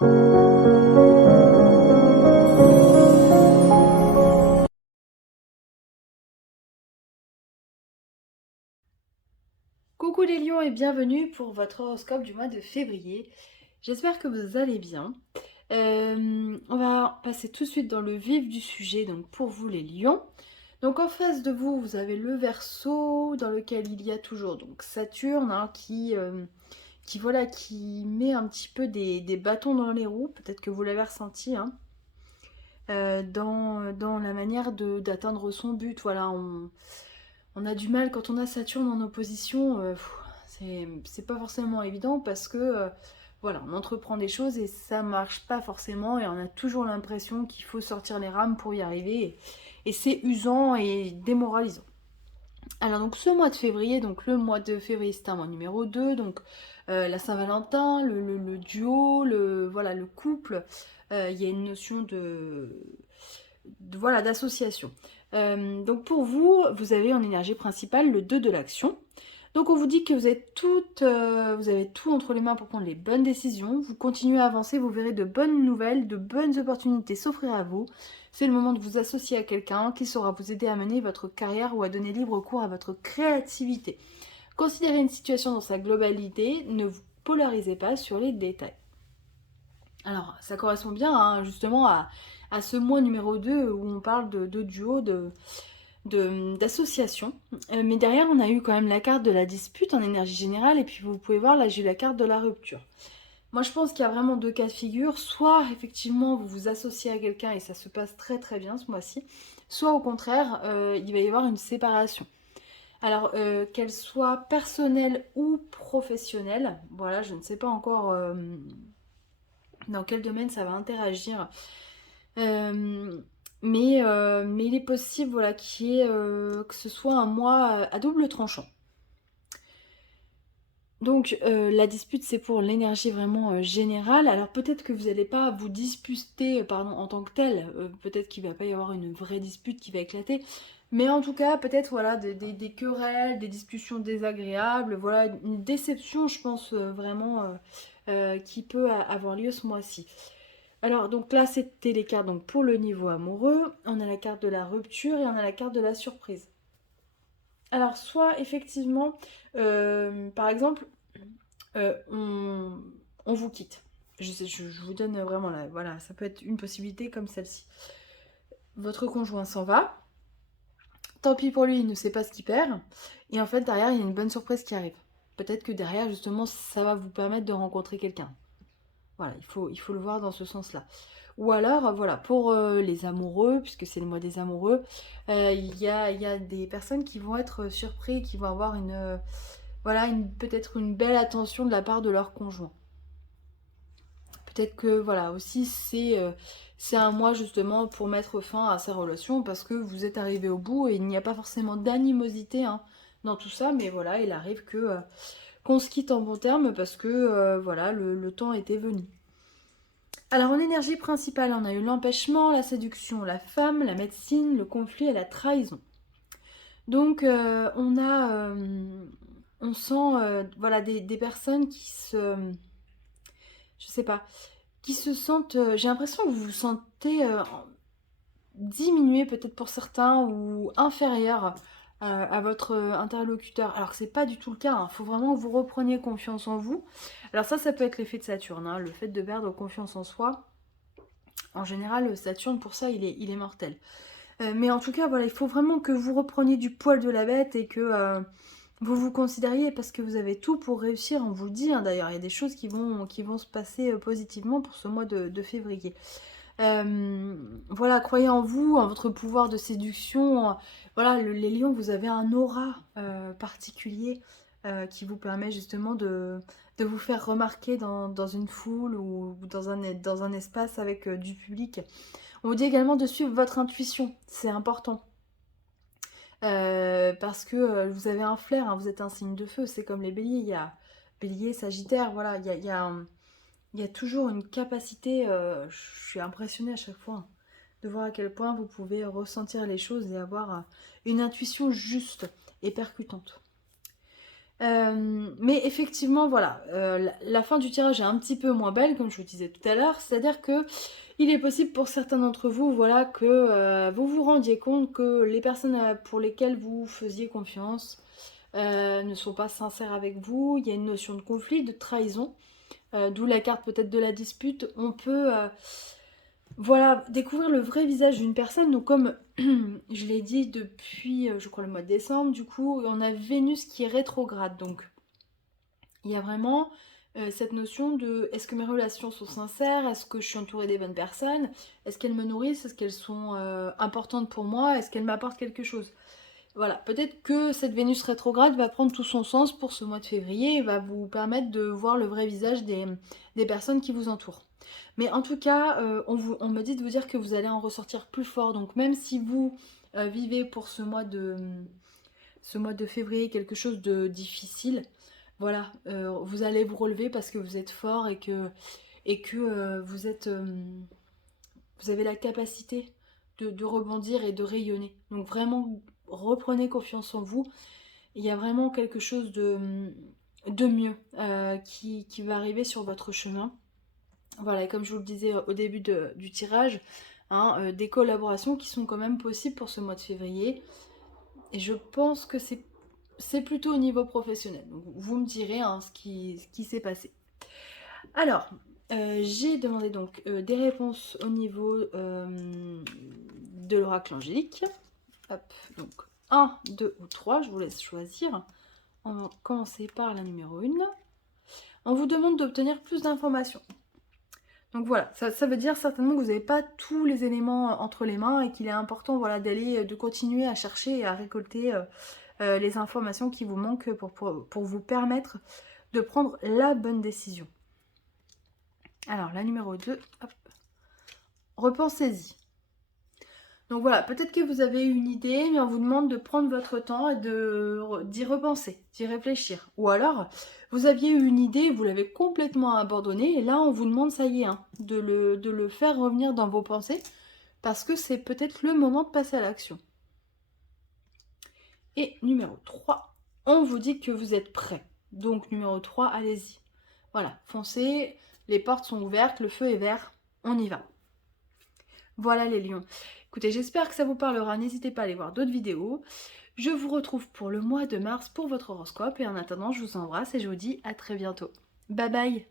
Coucou les lions et bienvenue pour votre horoscope du mois de février. J'espère que vous allez bien. On va passer tout de suite dans le vif du sujet, donc pour vous les lions. Donc en face de vous, vous avez le Verseau dans lequel il y a toujours donc Saturne qui met un petit peu des bâtons dans les roues. Peut-être que vous l'avez ressenti dans la manière d'atteindre son but. Voilà, on a du mal quand on a Saturne en opposition. C'est pas forcément évident parce que voilà, on entreprend des choses et ça marche pas forcément et on a toujours l'impression qu'il faut sortir les rames pour y arriver et c'est usant et démoralisant. Alors donc ce mois de février, donc le mois de février c'est un mois numéro 2, donc la Saint-Valentin, le duo, voilà, le couple, il y a une notion voilà, d'association. Donc pour vous, vous avez en énergie principale le 2 de l'action. Donc on vous dit que vous avez tout entre les mains pour prendre les bonnes décisions. Vous continuez à avancer, vous verrez de bonnes nouvelles, de bonnes opportunités s'offrir à vous. C'est le moment de vous associer à quelqu'un qui saura vous aider à mener votre carrière ou à donner libre cours à votre créativité. Considérez une situation dans sa globalité, ne vous polarisez pas sur les détails. Alors ça correspond bien justement à ce mois numéro 2 où on parle de duo, d'association. Mais derrière, on a eu quand même la carte de la dispute en énergie générale. Et puis, vous pouvez voir, là, j'ai eu la carte de la rupture. Moi, je pense qu'il y a vraiment deux cas de figure. Soit, effectivement, vous vous associez à quelqu'un et ça se passe très très bien ce mois-ci. Soit, au contraire, il va y avoir une séparation. Alors, qu'elle soit personnelle ou professionnelle, voilà, je ne sais pas encore dans quel domaine ça va interagir. Euh, mais il est possible voilà, que ce soit un mois à double tranchant. Donc la dispute c'est pour l'énergie vraiment générale. Alors peut-être que vous n'allez pas vous disputer pardon, en tant que tel. Peut-être qu'il ne va pas y avoir une vraie dispute qui va éclater. Mais en tout cas peut-être voilà, des querelles, des discussions désagréables. Voilà une déception je pense vraiment qui peut avoir lieu ce mois-ci. Alors, donc là, c'était les cartes donc, pour le niveau amoureux. On a la carte de la rupture et on a la carte de la surprise. Alors, soit effectivement, par exemple, on vous quitte. Je vous donne vraiment là, voilà, ça peut être une possibilité comme celle-ci. Votre conjoint s'en va, tant pis pour lui, il ne sait pas ce qu'il perd, et en fait, derrière, il y a une bonne surprise qui arrive. Peut-être que derrière, justement, ça va vous permettre de rencontrer quelqu'un. Voilà, il faut le voir dans ce sens-là. Ou alors, voilà, pour les amoureux, puisque c'est le mois des amoureux, il y a des personnes qui vont être surpris, qui vont avoir voilà, peut-être une belle attention de la part de leur conjoint. Peut-être que, voilà, aussi, c'est un mois justement pour mettre fin à sa relation, parce que vous êtes arrivé au bout et il n'y a pas forcément d'animosité dans tout ça, mais voilà, il arrive qu'on se quitte en bon terme parce que, voilà, le temps était venu. Alors en énergie principale, on a eu l'empêchement, la séduction, la femme, la médecine, le conflit et la trahison. Donc on sent voilà des personnes je sais pas, qui se sentent, j'ai l'impression que vous vous sentez diminué peut-être pour certains ou inférieur à votre interlocuteur. Alors que c'est pas du tout le cas. Il faut vraiment que vous repreniez confiance en vous. Alors ça peut être l'effet de Saturne, le fait de perdre confiance en soi. En général, Saturne, pour ça, il est mortel. Mais en tout cas, voilà, il faut vraiment que vous repreniez du poil de la bête et que vous vous considériez parce que vous avez tout pour réussir. On vous le dit d'ailleurs, il y a des choses qui vont se passer positivement pour ce mois de février. Voilà, croyez en vous, en votre pouvoir de séduction. Voilà, les lions, vous avez un aura particulier qui vous permet justement de vous faire remarquer dans une foule ou dans un espace avec du public. On vous dit également de suivre votre intuition, c'est important. Parce que vous avez un flair, vous êtes un signe de feu, c'est comme les béliers, il y a bélier, sagittaire, voilà, il y a toujours une capacité, je suis impressionnée à chaque fois de voir à quel point vous pouvez ressentir les choses et avoir une intuition juste et percutante. Mais effectivement, voilà, la fin du tirage est un petit peu moins belle, comme je vous disais tout à l'heure. C'est-à-dire que il est possible pour certains d'entre vous, voilà, que vous vous rendiez compte que les personnes pour lesquelles vous faisiez confiance ne sont pas sincères avec vous. Il y a une notion de conflit, de trahison, d'où la carte peut-être de la dispute. On peut, voilà, découvrir le vrai visage d'une personne. Donc comme je l'ai dit depuis, je crois, le mois de décembre, du coup, on a Vénus qui est rétrograde. Donc il y a vraiment cette notion de est-ce que mes relations sont sincères? Est-ce que je suis entourée des bonnes personnes? Est-ce qu'elles me nourrissent? Est-ce qu'elles sont importantes pour moi? Est-ce qu'elles m'apportent quelque chose? Voilà, peut-être que cette Vénus rétrograde va prendre tout son sens pour ce mois de février et va vous permettre de voir le vrai visage des personnes qui vous entourent. Mais en tout cas, on me dit de vous dire que vous allez en ressortir plus fort. Donc même si vous vivez pour ce mois de février quelque chose de difficile, voilà, vous allez vous relever parce que vous êtes fort et que vous avez la capacité de rebondir et de rayonner. Donc vraiment, reprenez confiance en vous. Il y a vraiment quelque chose de mieux qui va arriver sur votre chemin. Voilà, et comme je vous le disais au début du tirage, hein, des collaborations qui sont quand même possibles pour ce mois de février. Et je pense que c'est plutôt au niveau professionnel. Donc, vous me direz hein, ce qui s'est passé. Alors, j'ai demandé donc des réponses au niveau de l'oracle angélique. Hop, donc 1, 2 ou 3, je vous laisse choisir. On va commencer par la numéro 1. On vous demande d'obtenir plus d'informations. Donc voilà, ça veut dire certainement que vous n'avez pas tous les éléments entre les mains et qu'il est important voilà, de continuer à chercher et à récolter les informations qui vous manquent pour vous permettre de prendre la bonne décision. Alors, la numéro 2, hop. Repensez-y. Donc voilà, peut-être que vous avez une idée, mais on vous demande de prendre votre temps et d'y repenser, d'y réfléchir. Ou alors, vous aviez eu une idée, vous l'avez complètement abandonnée, et là on vous demande, ça y est, hein, de le faire revenir dans vos pensées, parce que c'est peut-être le moment de passer à l'action. Et numéro 3, on vous dit que vous êtes prêt. Donc numéro 3, allez-y. Voilà, foncez, les portes sont ouvertes, le feu est vert, on y va. Voilà les lions. Écoutez, j'espère que ça vous parlera. N'hésitez pas à aller voir d'autres vidéos. Je vous retrouve pour le mois de mars pour votre horoscope. Et en attendant, je vous embrasse et je vous dis à très bientôt. Bye bye!